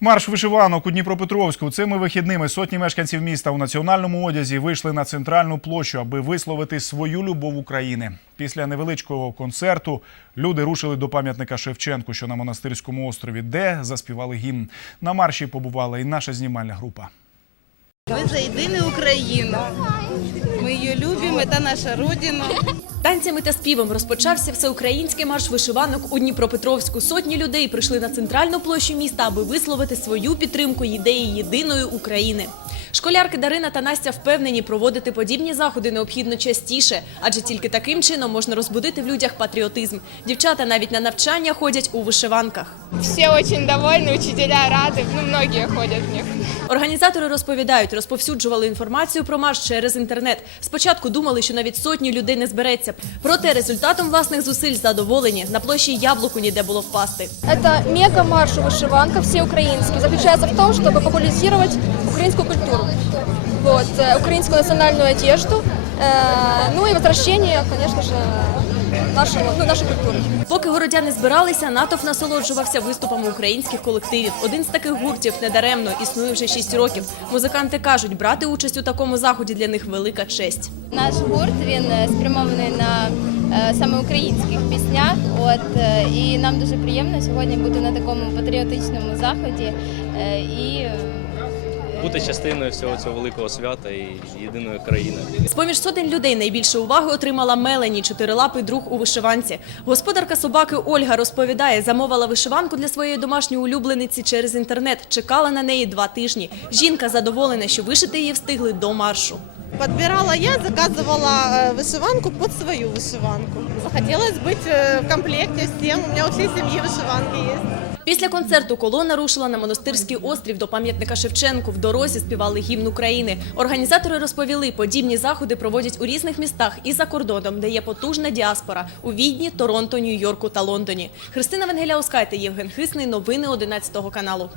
Марш вишиванок у Дніпропетровську цими вихідними сотні мешканців міста у національному одязі вийшли на центральну площу, аби висловити свою любов України. Після невеличкого концерту люди рушили до пам'ятника Шевченку, що на монастирському острові, де заспівали гімн. На марші побувала і наша знімальна група. Мы за единую Украину. Мы ее любим, это наша родина. Танцями та співом розпочався всеукраїнський марш вишиванок у Дніпропетровську. Сотні людей прийшли на центральну площу міста, аби висловити свою підтримку ідеї єдиної України. Школярки Дарина та Настя впевнені, проводити подібні заходи необхідно частіше, адже тільки таким чином можна розбудити в людях патріотизм. Дівчата навіть на навчання ходять у вишиванках. Все очень довольны, учителя рады, ну, многие ходят в них. Організатори розповідають, розповсюджували інформацію про марш через інтернет. Спочатку думали, що навіть сотні людей не збереться. Проте результатом власних зусиль задоволені. На площі яблуку ніде було впасти. Это мега-марш вышиванка всеукраинский. Заключается в том, чтобы популяризировать украинскую культуру, вот, э, украинскую национальную одежду, э, ну и возвращение, конечно же, нашего, ну, нашей культуры. Поки городяни збиралися, натовп насолоджувався виступами українських колективів. Один з таких гуртів недаремно існує вже 6 років. Музиканти кажуть, брати участь у такому заході для них велика честь. Наш гурт він е, спрямований на е, саме українських піснях. От е, і нам дуже приємно сьогодні бути на такому патріотичному заході. І бути частиною всього цього великого свята і єдиної країни. З-поміж сотень людей найбільше уваги отримала Мелені, чотирилапий друг у вишиванці. Господарка собаки Ольга розповідає, замовила вишиванку для своєї домашньої улюблениці через інтернет. Чекала на неї два тижні. Жінка задоволена, що вишити її встигли до маршу. Подбирала я, заказывала э, вышиванку под свою вышиванку. Захотелось быть э, в комплекте с тем. У меня у всей семьи вышиванки есть. Після концерту колона рушила на монастирський острів до пам'ятника Шевченку. В дорозі співали гімн України. Організатори розповіли, подібні заходи проводять у різних містах і за кордоном, де є потужна діаспора у Відні, Торонто, Нью-Йорку та Лондоні. Христина Венгеля Оскайте, Євген Хисний. Новини 11 каналу.